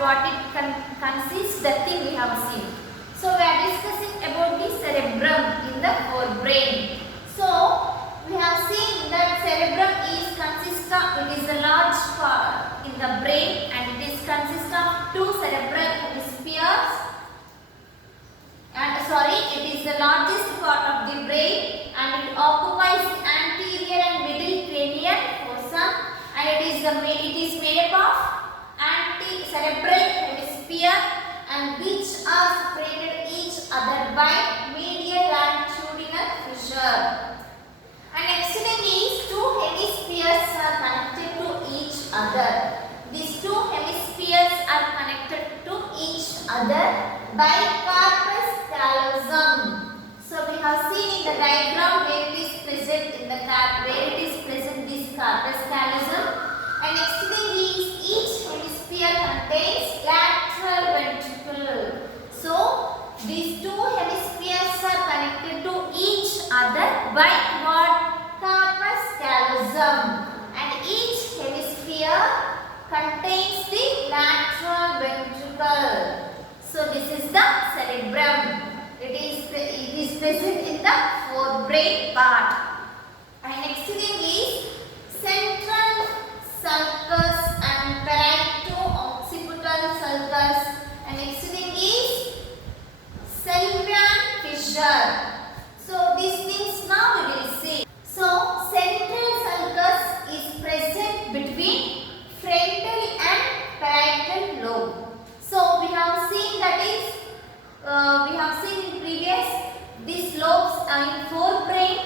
what it consists, the thing we have seen. So we are discussing about the cerebrum in the forebrain. So we have seen that cerebrum is it is a large part in the brain, and it is consists of two cerebral hemispheres. It is the largest part of the brain, and it occupies the anterior and middle cranial fossa, and it is made up of antecerebral hemisphere, and which are separated each other by medial longitudinal fissure. And next thing is two hemispheres are connected to each other. These two hemispheres are connected to each other by corpus callosum. So we have seen in the diagram where it is present in the this corpus callosum. And next thing is each hemisphere contains lateral ventricle. So these two hemispheres are connected to each other by what? Corpus callosum. And each hemisphere contains the lateral ventricle. So this is the cerebrum. It is present in the forebrain part. And next thing is central sulcus and parieto-occipital sulcus. And next thing is Sylvian fissure. So these things now we will see. So central sulcus is present between frontal and parietal lobe. So we have seen in previous these lobes in forebrain,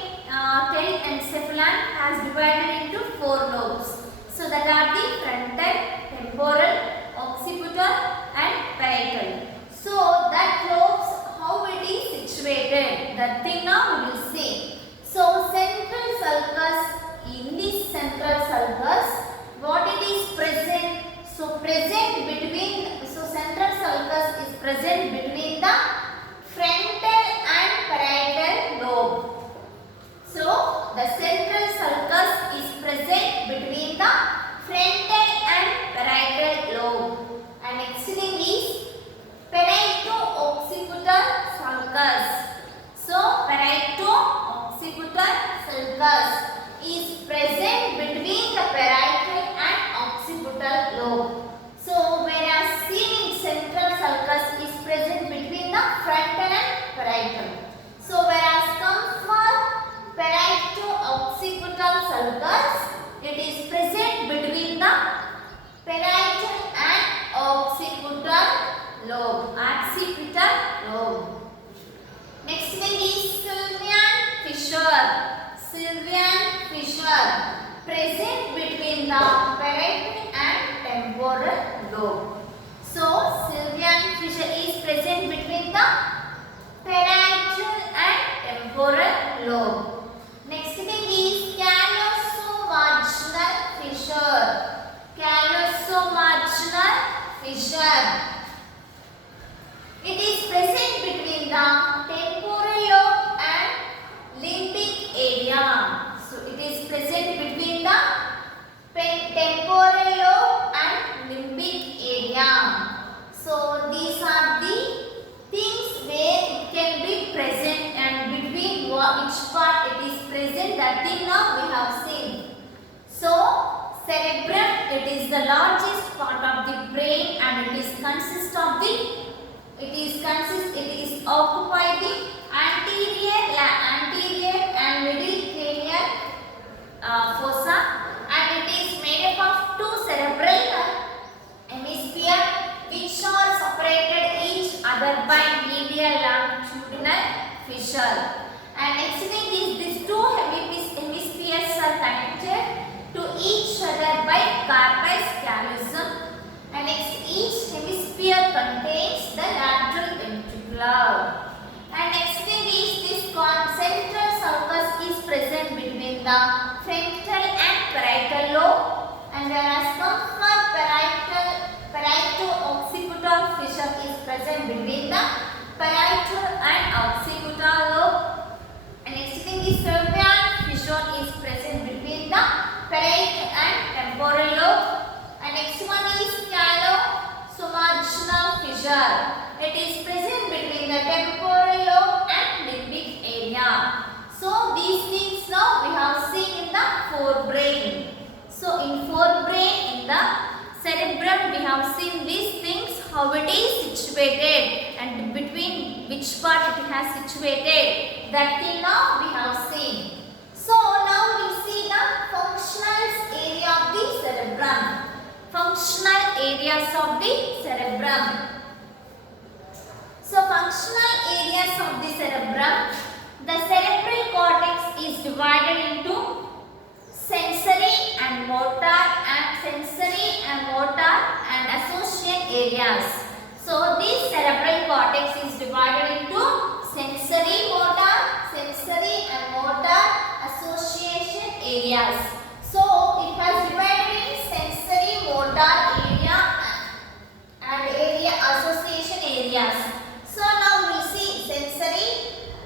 tail and cephalon has divided into four lobes. So that are the frontal, temporal, occipital and parietal. So that lobes, how it is situated, that thing now we will see. So central sulcus, in this central sulcus, what it is present? So central sulcus is present between the frontal and parietal lobe. So the central sulcus is present between the frontal and parietal lobe. And next thing is parieto-occipital sulcus. So parieto-occipital sulcus is present between the parietal and occipital lobe. So whereas seen in central sulcus is present between the frontal and parietal. So whereas comes for parieto-occipital sulcus, it is present between the parietal and occipital lobe. Next thing is Sylvian fissure present between the parietal and temporal lobe. So Sylvian fissure is present between the parietal and temporal lobe. Next thing is callosomarginal fissure. It is present between the temporal lobe and limbic area. So it is present between the temporal lobe and limbic area. So these are the things where it can be present, and between which part it is present, that thing now we have seen. So cerebrum, it is the largest part of the brain, and it is occupy the anterior and middle cranial fossa, and it is made up of two cerebral hemisphere which are separated each other by medial longitudinal fissure. And next thing is these two hemispheres are connected to each other by corpus callosum, and next each hemisphere contains the lateral ventricle. And next thing is this central sulcus is present between the frontal and parietal lobe, and whereas comes for parieto-occipital fissure is present between the parietal and occipital lobe. And next thing is Sylvian fissure is present between the parietal and temporal lobe. And next one is callosomarginal cerebrum we have seen these things, how it is situated and between which part it has situated. That till now we have seen. So now we see the functional area of the cerebrum. Functional areas of the cerebrum. So functional areas of the cerebrum. The cerebral cortex is divided into sensory and motor and associate areas. So this cerebral cortex is divided into sensory and motor association areas. So it has divided in sensory, motor area and area association areas. So now we see sensory,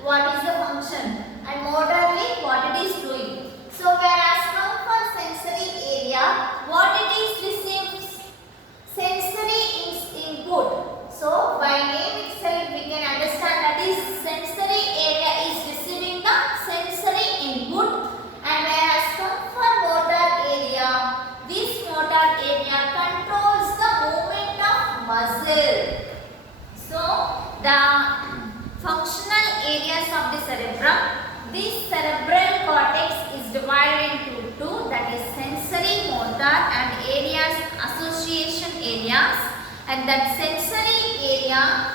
what is the function, and motorly what it is doing. So whereas now for sensory area, what it is receives sensory input. So by name itself we can understand that is sensory area is receiving the sensory input, and whereas come for motor area, this motor area controls the movement of muscle. So the functional areas of the cerebrum, this cerebral cortex is divided into two, that is sensory, motor and areas association areas, and that sensory area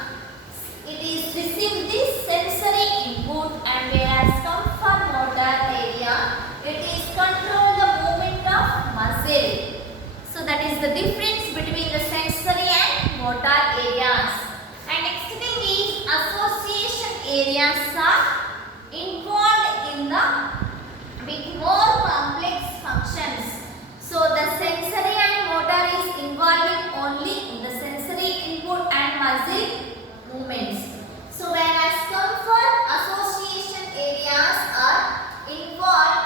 it is received this sensory input, and whereas come for motor area it is control the movement of muscle. So that is the difference between the sensory and motor areas. And next thing is association areas are involved in the with more complex functions. So the sensory and motor is involving only in the sensory input and muscle movements. So whereas come for association areas are involved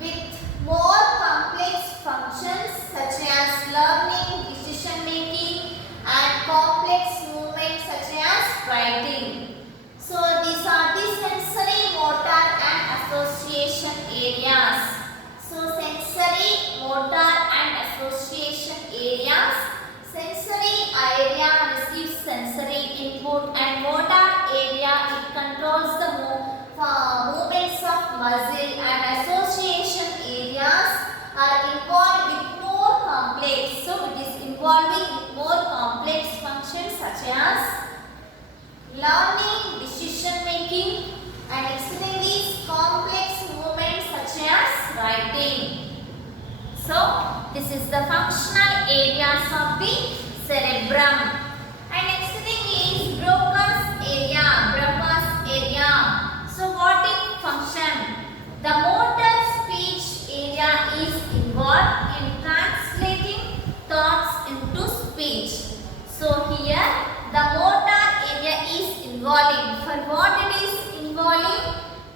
with more complex functions such as learning, decision making and complex movements such as writing. So these are the sensory, motor and association areas. So sensory, motor and association areas. Sensory area receives sensory input, and motor area it controls the movements of muscle, and association areas are involved with more complex. So it is involving with more complex functions such as learning, decision making and extending these complex movements such as writing. So this is the functional areas of the cerebrum. And next thing is Broca's area. So what is function? The motor speech area is involved in translating thoughts into speech. So here the motor area is involving. For what it is involving?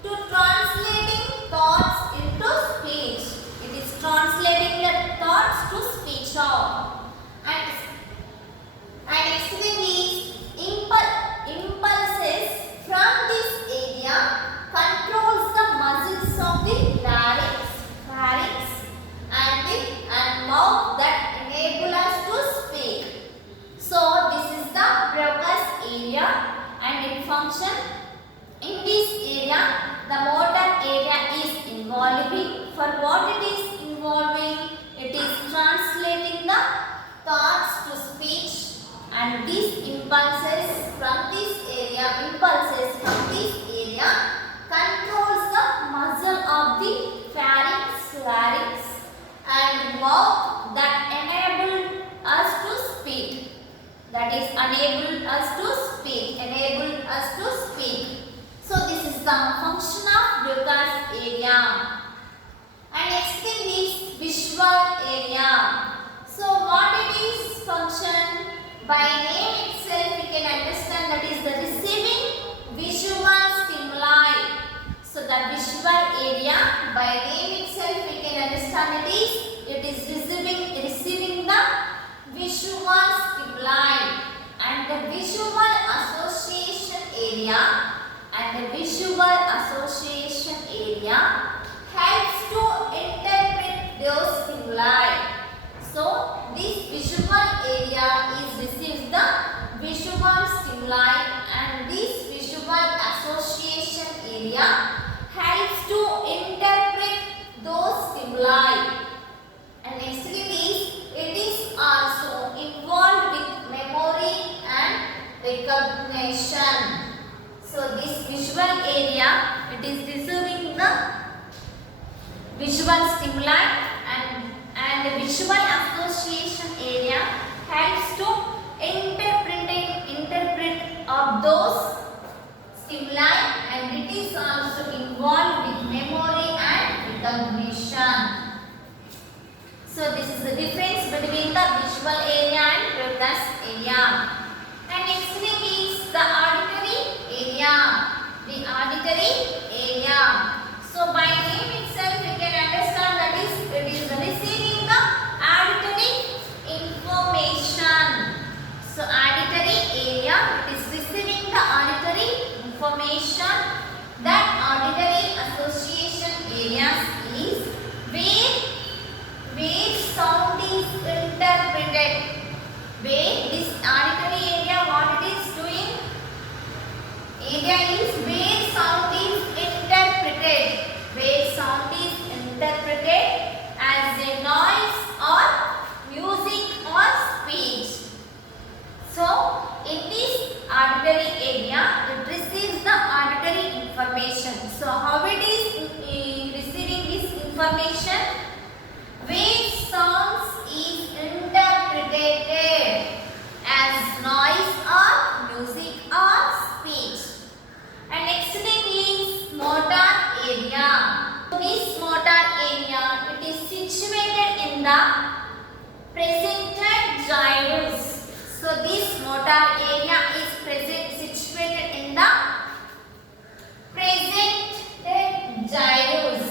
To translating thoughts into speech. It is translating the thoughts to speech out. And next thing is impulses from this area controls the muscles of the larynx, pharynx and mouth that enable us to speak. So this is the Broca's area, and it function in this area. The motor area is involving. For what it is involving? It is translating the thoughts to speech, and these impulses from this area controls the muscle of the pharynx, larynx and mouth that enable us to speak. That is enable us to speak. So this is the function of Broca's area. And next thing is visual area. So what it is function? By name itself we can understand that is the receiving visual stimuli. So the visual area, by name itself we can understand it is receiving the visual stimuli, and the visual association area helps to interpret those stimuli. So area helps to interpret those stimuli. And next thing is, it is also involved with memory and recognition. So this visual area, it is receiving the visual stimuli, and the visual association area helps to interpret of those stimuli, and it is also involved with memory and recognition. So this is the difference between the visual area and focus area. And next thing is the auditory area. The auditory area. So by name itself we can understand that it is receiving the auditory information. So auditory area, it is receiving the auditory information. That auditory association areas is where sound is interpreted. Where this auditory area, what it is doing? Area is where sound is interpreted. Where sound is interpreted as a noise or music or speech. So in this auditory area, it receives the auditory information. So how it is receiving this information? Where sounds is interpreted as noise or music or speech. And next thing is motor area. This motor area, it is situated in the presented gyrus. So this motor area is situated in the presented gyrus,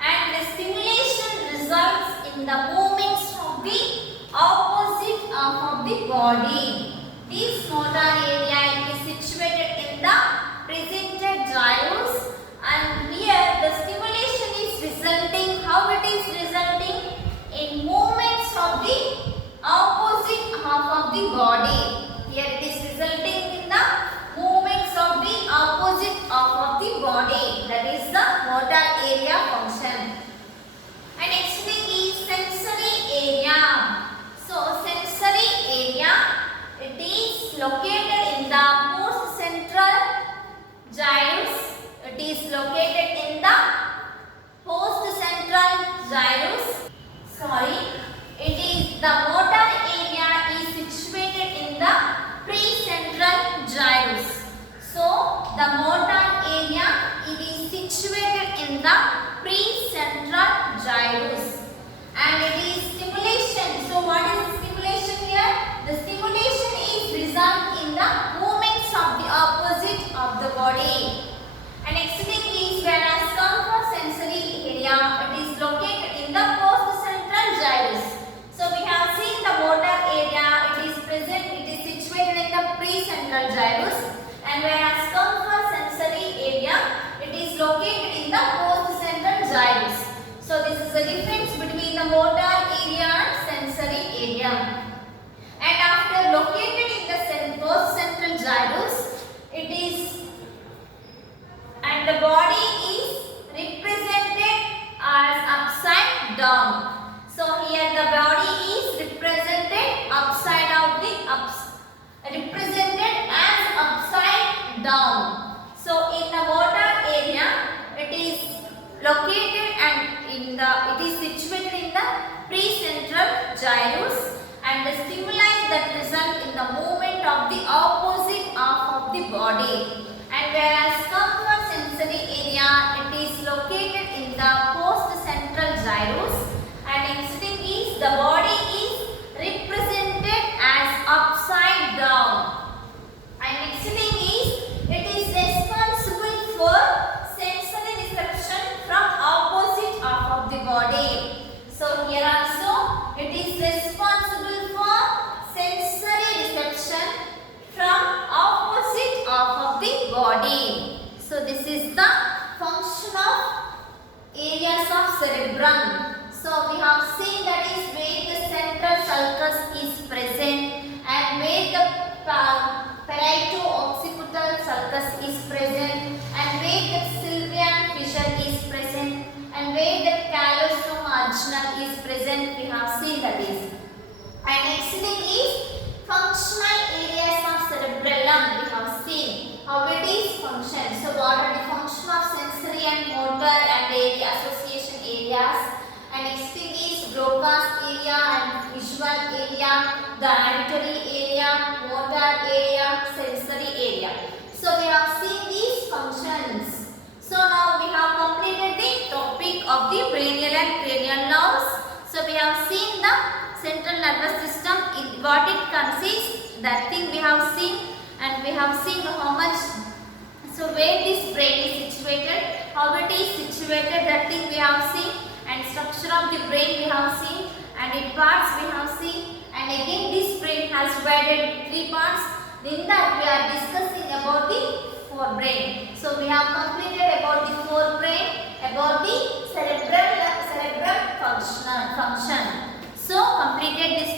and the stimulation results in the movements of the opposite arm of the body. This motor area is situated in the presented gyrus, and here the stimulation is resulting. How it is resulting? In movements of the opposite half of the body. Here it is resulting in the movements of the opposite half of the body. That is the motor area function. And next thing is sensory area. So sensory area, it is located in the post central gyrus. It is located in the post central gyrus. It is the motor area is situated in the precentral gyrus. So the motor area, it is situated in the precentral gyrus, and it is stimulation. So what is the stimulation here? The stimulation is result in the movements of the opposite of the body. And next thing is, whereas sensory area, it is located in the post-central gyrus. So we have seen the motor area, it is situated in the precentral gyrus, and whereas sensory area, it is located in the post-central gyrus. So this is the difference between the motor area and sensory area. And after located in the post-central gyrus, it is, and the body is represented as upside down. So here the body is represented represented as upside down. So in the motor area, it is located and it is situated in the precentral gyrus, and the stimuli that result in the movement of the opposite half of the body. And whereas sensory area, it is located in the post-central gyrus, and next thing is the body is represented as upside down. And next thing is, it is responsible for sensory reception from opposite half of the body. So here also, it is responsible for sensory reception from opposite half of the body. So this is the function of area where the callosum marginal is present, we have seen that is. And next thing is functional areas of cerebellum, we have seen how it is function. So what are the function of sensory and motor and area association areas? And next thing is Broca's area and visual area, the auditory area, motor area, sensory area. So we have seen these functions. So now we have completed the topic of the brainial and cranial nerves. So we have seen the central nervous system, what it consists, that thing we have seen, and we have seen how much, so where this brain is situated, how it is situated, that thing we have seen, and structure of the brain we have seen, and its parts we have seen, and again this brain has divided in 3 parts. In that we are discussing about the forebrain. So we have completed about the forebrain, about the cerebrum function. So completed this